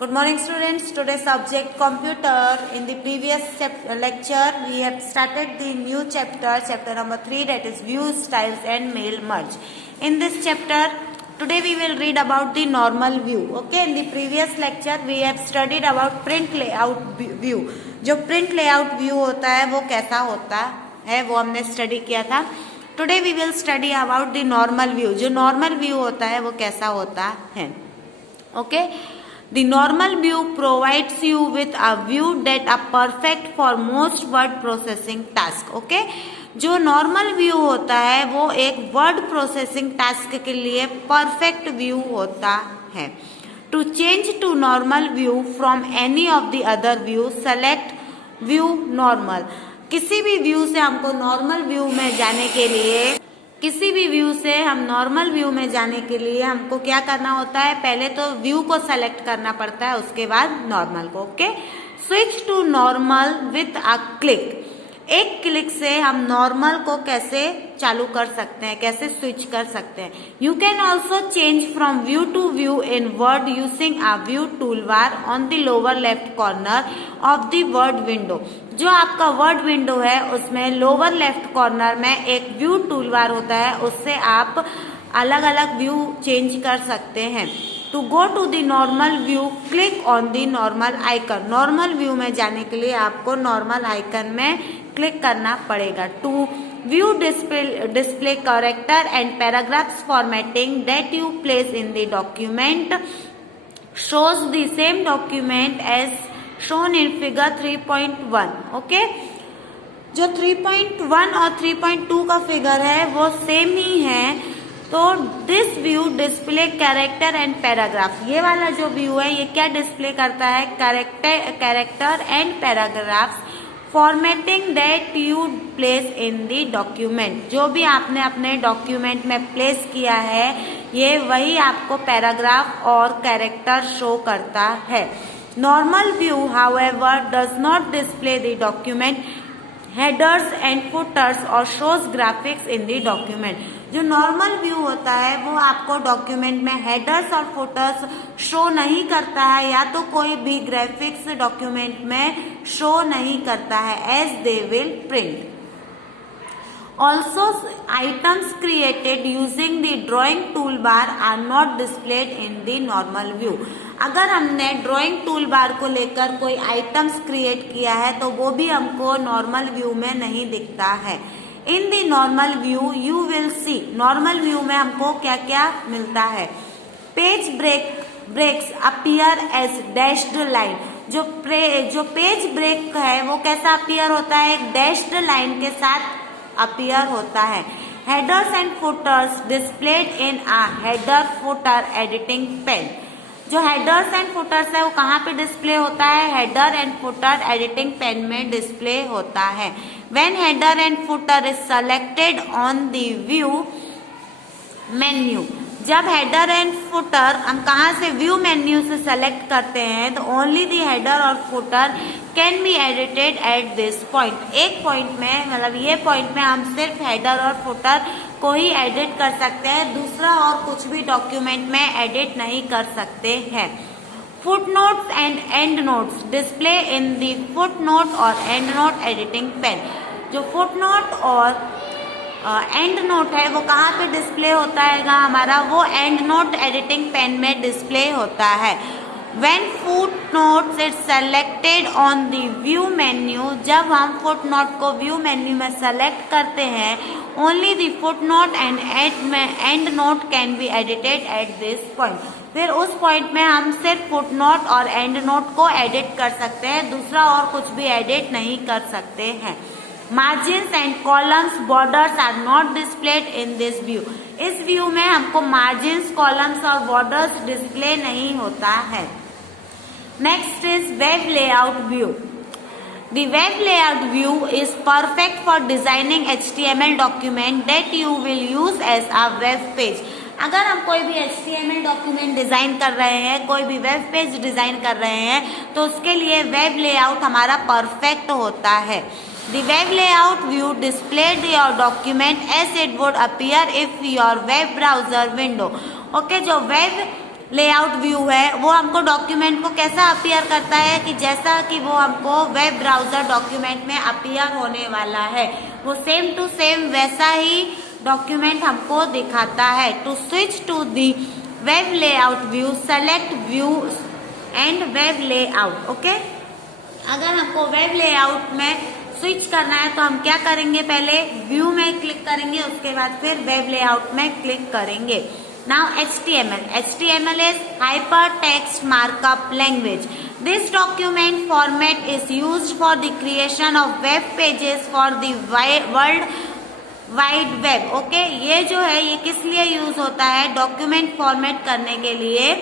Good morning students. Today's subject computer. In the previous lecture we have started the new chapter number 3, that is view, styles and mail merge. In this chapter today we will read about the normal view. Okay, in the previous lecture we have studied about print layout view. जो print layout view होता है वो कैसा होता है वो हमने study किया था. Today we will study about the normal view. जो normal view होता है वो कैसा होता है. Okay. The normal view provides you with a view that are perfect for most word processing task. Okay? जो normal view होता है वो एक word processing task के लिए perfect view होता है. To change to normal view from any of the other view, select view normal. किसी भी view से हमको normal view में जाने के लिए हम नॉर्मल व्यू में जाने के लिए हमको क्या करना होता है, पहले तो व्यू को सेलेक्ट करना पड़ता है, उसके बाद नॉर्मल को. Okay, switch to normal with a click. एक क्लिक से हम नॉर्मल को कैसे चालू कर सकते हैं, कैसे स्विच कर सकते हैं. You can also change from view to view in Word using a view tool bar on the lower left corner of the Word window. जो आपका वर्ड विंडो है उसमें लोअर लेफ्ट कॉर्नर में एक व्यू टूल बार होता है, उससे आप अलग अलग व्यू चेंज कर सकते हैं. To go to the normal view click on the normal icon. Normal view में जाने के लिए आपको नॉर्मल आइकन में क्लिक करना पड़ेगा. To view display character and paragraphs formatting that you place in the document shows the same document as shown in figure 3.1. Okay, जो 3.1 और 3.2 का फिगर है वो सेम ही है. तो this view display character and paragraph. ये वाला जो व्यू है ये क्या डिस्प्ले करता है, character and paragraph formatting that you place in the document. जो भी आपने अपने डॉक्यूमेंट में प्लेस किया है ये वही आपको पैराग्राफ और कैरेक्टर शो करता है. Normal view, however, does not display the document headers and footers or shows graphics in the document. जो नॉर्मल व्यू होता है वो आपको डॉक्यूमेंट में हेडर्स और फुटर्स शो नहीं करता है, या तो कोई भी ग्राफिक्स डॉक्यूमेंट में शो नहीं करता है, as they will print. Also, items created using the drawing toolbar are not displayed in the normal view. अगर हमने ड्राइंग टूल बार को लेकर कोई आइटम्स क्रिएट किया है तो वो भी हमको नॉर्मल व्यू में नहीं दिखता है. In the normal view you will see. Normal view में हमको क्या क्या मिलता है. Page breaks appear as dashed line. जो पेज ब्रेक है वो कैसा अपीयर होता है, एक डैश्ड लाइन के साथ अपीयर होता है. Headers and footers displayed in a header footer editing pane. जो हेडर्स एंड फुटर्स है वो कहाँ पे डिस्प्ले होता है, header and footer editing pane में डिस्प्ले होता है. When header and footer is selected on the view menu. जब हेडर एंड फुटर हम कहाँ से व्यू मेन्यू से सेलेक्ट करते हैं तो ओनली दी हेडर और footer can be edited at this point. एक पॉइंट में मतलब ये पॉइंट में हम सिर्फ हेडर और फुटर को ही एडिट कर सकते हैं, दूसरा और कुछ भी डॉक्यूमेंट में एडिट नहीं कर सकते हैं. Footnotes and and notes display in the footnote और एंड नोट एडिटिंग पेन. जो फुटनोट और एंड नोट है वो कहाँ पे डिस्प्ले होता है हमारा, वो एंड नोट एडिटिंग पेन में डिस्प्ले होता है. When footnotes is selected on the view menu, जब हम footnote को view menu में select करते हैं, only the footnote and end note can be edited at this point. फिर उस पॉइंट में हम सिर्फ footnote और end note को edit कर सकते हैं, दूसरा और कुछ भी edit नहीं कर सकते हैं. Margins and columns, borders are not displayed in this view. इस व्यू में हमको margins, columns और borders डिस्प्ले नहीं होता है. Next is web layout view. The web layout view is perfect for designing HTML document that you will use as a web page. अगर हम कोई भी HTML डॉक्यूमेंट डिजाइन कर रहे हैं, कोई भी वेब पेज डिजाइन कर रहे हैं तो उसके लिए वेब लेआउट हमारा परफेक्ट होता है. The web layout view displayed your document as it would appear if your web browser window. Okay, जो वेब लेआउट व्यू है वो हमको डॉक्यूमेंट को कैसा अपीयर करता है कि जैसा कि वो हमको वेब ब्राउजर डॉक्यूमेंट में अपीयर होने वाला है, वो सेम टू सेम वैसा ही डॉक्यूमेंट हमको दिखाता है। To switch to the web layout view select view and web layout. Okay, अगर हमको वेब लेआउट में स्विच करना है तो हम क्या करेंगे, पहले व्यू में क्लिक करेंगे, उसके बाद फिर वेब लेआउट में क्लिक करेंगे। Now HTML. HTML is hypertext markup language. This document format is used for the creation of web pages for the world wide web. Okay, ये जो है ये किस लिए यूज होता है, डॉक्यूमेंट फॉर्मेट करने के लिए।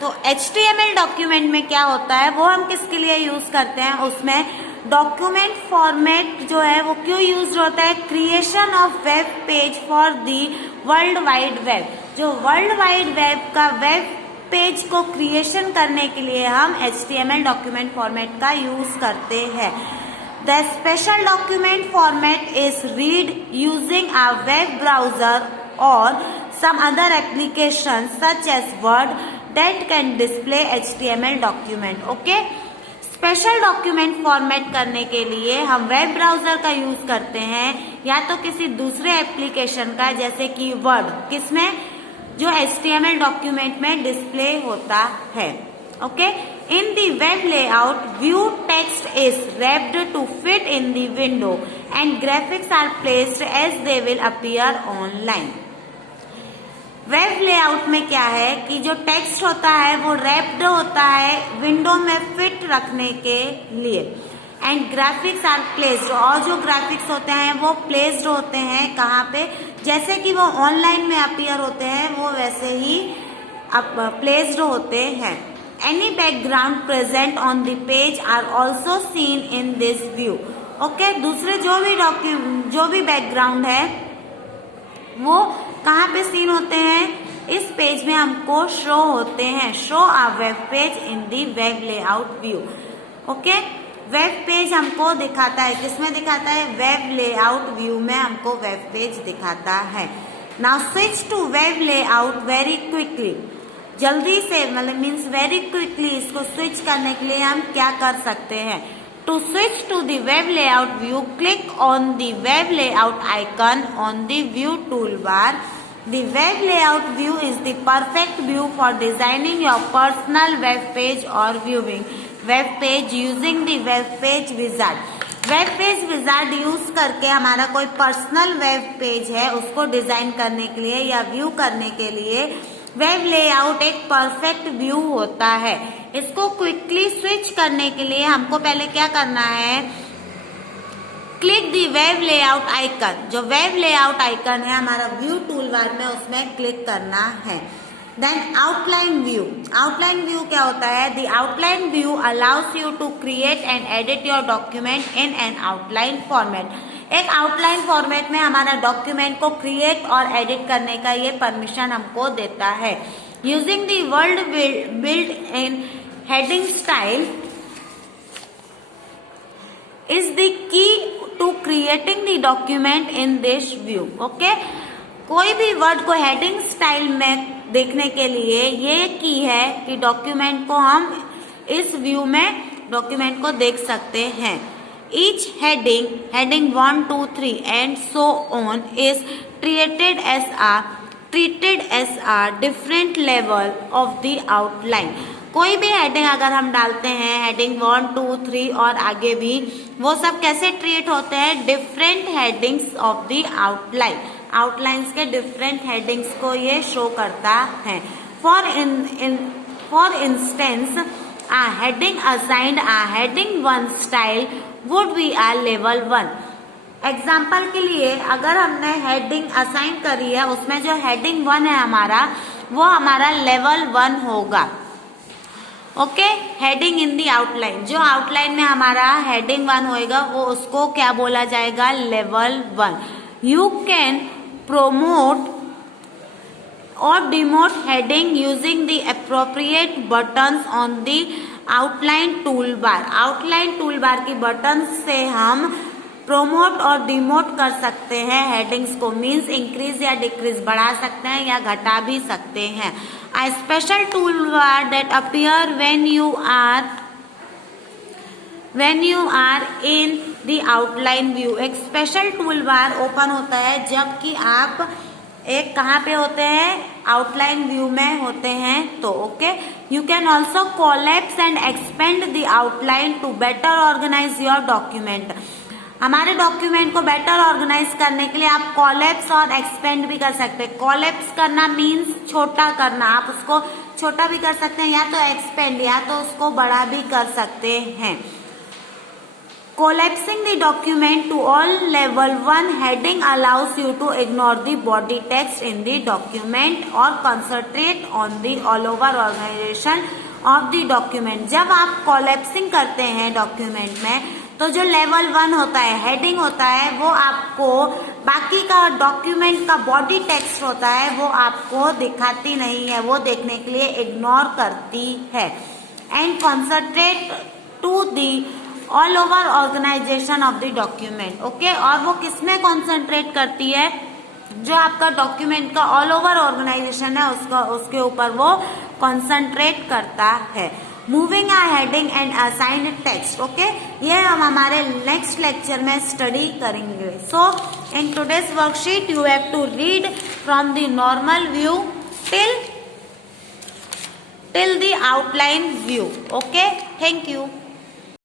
तो HTML डॉक्यूमेंट में क्या होता है वो हम किसके लिए यूज करते हैं, उसमें डॉक्यूमेंट फॉर्मेट जो है वो क्यों यूज होता है, creation of web page for the world wide web. जो वर्ल्ड वाइड वेब का वेब पेज को क्रिएशन करने के लिए हम HTML डॉक्यूमेंट फॉर्मेट का यूज करते हैं। The special document format is read using a web browser और some other applications such as Word that can display HTML document. Okay? Special document format करने के लिए हम वेब ब्राउजर का use करते हैं या तो किसी दूसरे एप्लीकेशन का, जैसे कि वर्ड, किसमें, जो HTML डॉक्यूमेंट में डिस्प्ले होता है। Okay, in the web layout view text is wrapped to fit in the window and graphics are placed as they will appear online. Web layout में क्या है कि जो टेक्स्ट होता है वो रैप्ड होता है विंडो में फिट रखने के लिए, एंड ग्राफिक्स आर प्लेस्ड, और जो ग्राफिक्स होते हैं वो प्लेस्ड होते हैं कहाँ पे, जैसे कि वो ऑनलाइन में अपीयर होते हैं वो वैसे ही प्लेस्ड होते हैं। Any background present on the page are also seen in this view. Okay, दूसरे जो भी बैकग्राउंड है वो कहाँ पे सीन होते हैं, इस पेज में हमको शो होते हैं। Show a web page in the web layout view. Okay, web page हमको दिखाता है, किसमें दिखाता है, वेब लेआउट व्यू में हमको वेब पेज दिखाता है। Now switch to web layout very quickly. जल्दी से मतलब मीन्स वेरी क्विकली इसको स्विच करने के लिए हम क्या कर सकते हैं। To switch to the web layout view, click on the web layout icon on the view toolbar. The web layout view is the perfect view for designing your personal web page or viewing web page using the web page wizard. Web page wizard use करके हमारा कोई personal web page है उसको design करने के लिए या view करने के लिए वेब लेआउट एक परफेक्ट व्यू होता है। इसको क्विकली स्विच करने के लिए हमको पहले क्या करना है, क्लिक दी वेब लेआउट आइकन। जो वेब लेआउट आइकन है हमारा व्यू टूल बार में, उसमें क्लिक करना है। Then outline view. Outline view क्या होता है, the outline view allows you to create and edit your document in an outline format. एक आउटलाइन फॉर्मेट में हमारा डॉक्यूमेंट को क्रिएट और एडिट करने का ये परमिशन हमको देता है। Using the Word build in heading style is the key to creating the document in this view. Okay, कोई भी वर्ड को हेडिंग स्टाइल में देखने के लिए ये की है कि डॉक्यूमेंट को हम इस व्यू में डॉक्यूमेंट को देख सकते हैं। Each heading 1, 2, 3 and so on is treated as a different level of the outline. कोई भी हेडिंग अगर हम डालते हैं, हेडिंग 1, 2, 3 और आगे भी, वो सब कैसे ट्रीट होते हैं, different headings of the outline. Outlines के डिफरेंट हेडिंग्स को ये शो करता है। For instance a heading assigned a heading 1 style would be a level 1। Example के लिए अगर हमने हेडिंग असाइन करी है, उसमें जो हेडिंग 1 है हमारा, वो हमारा लेवल 1 होगा। ओके, हेडिंग इन दी आउटलाइन, जो आउटलाइन में हमारा हेडिंग 1 होएगा वो उसको क्या बोला जाएगा, लेवल 1। यू कैन प्रोमोट और demote heading using the appropriate buttons on the outline tool bar. Outline tool bar की बटन से हम प्रोमोट और डिमोट कर सकते हैं हेडिंग्स को, मीन्स इंक्रीज या डिक्रीज, बढ़ा सकते हैं या घटा भी सकते हैं। A special tool bar that appear when you are in the outline view. एक स्पेशल टूल बार ओपन होता है जबकि आप एक कहाँ पे होते हैं, आउटलाइन व्यू में होते हैं तो okay. You can also collapse and expand the outline to better organize your document. हमारे डॉक्यूमेंट को बेटर ऑर्गेनाइज करने के लिए आप कोलैप्स और एक्सपेंड भी कर सकते हैं। कोलैप्स करना मीन्स छोटा करना, आप उसको छोटा भी कर सकते हैं या तो एक्सपेंड या तो उसको बड़ा भी कर सकते हैं। Collapsing the document to all level 1 heading allows you to ignore the body text in the document or concentrate on the all over organization of the document। जब आप collapsing करते हैं डॉक्यूमेंट में तो जो लेवल 1 होता है, हेडिंग होता है, वो आपको बाकी का डॉक्यूमेंट का बॉडी टेक्स्ट होता है वो आपको दिखाती नहीं है, वो देखने के लिए इग्नोर करती है। And concentrate to the all over organization of the document, okay. और वो किसमें कॉन्सेंट्रेट करती है, जो आपका डॉक्यूमेंट का ऑल ओवर ऑर्गेनाइजेशन है उसके ऊपर वो कॉन्सेंट्रेट करता है। Moving a heading and assigned text, okay, ये हम हमारे नेक्स्ट लेक्चर में स्टडी करेंगे। So in today's worksheet you have to read from the normal view till the outline view, okay। Thank you।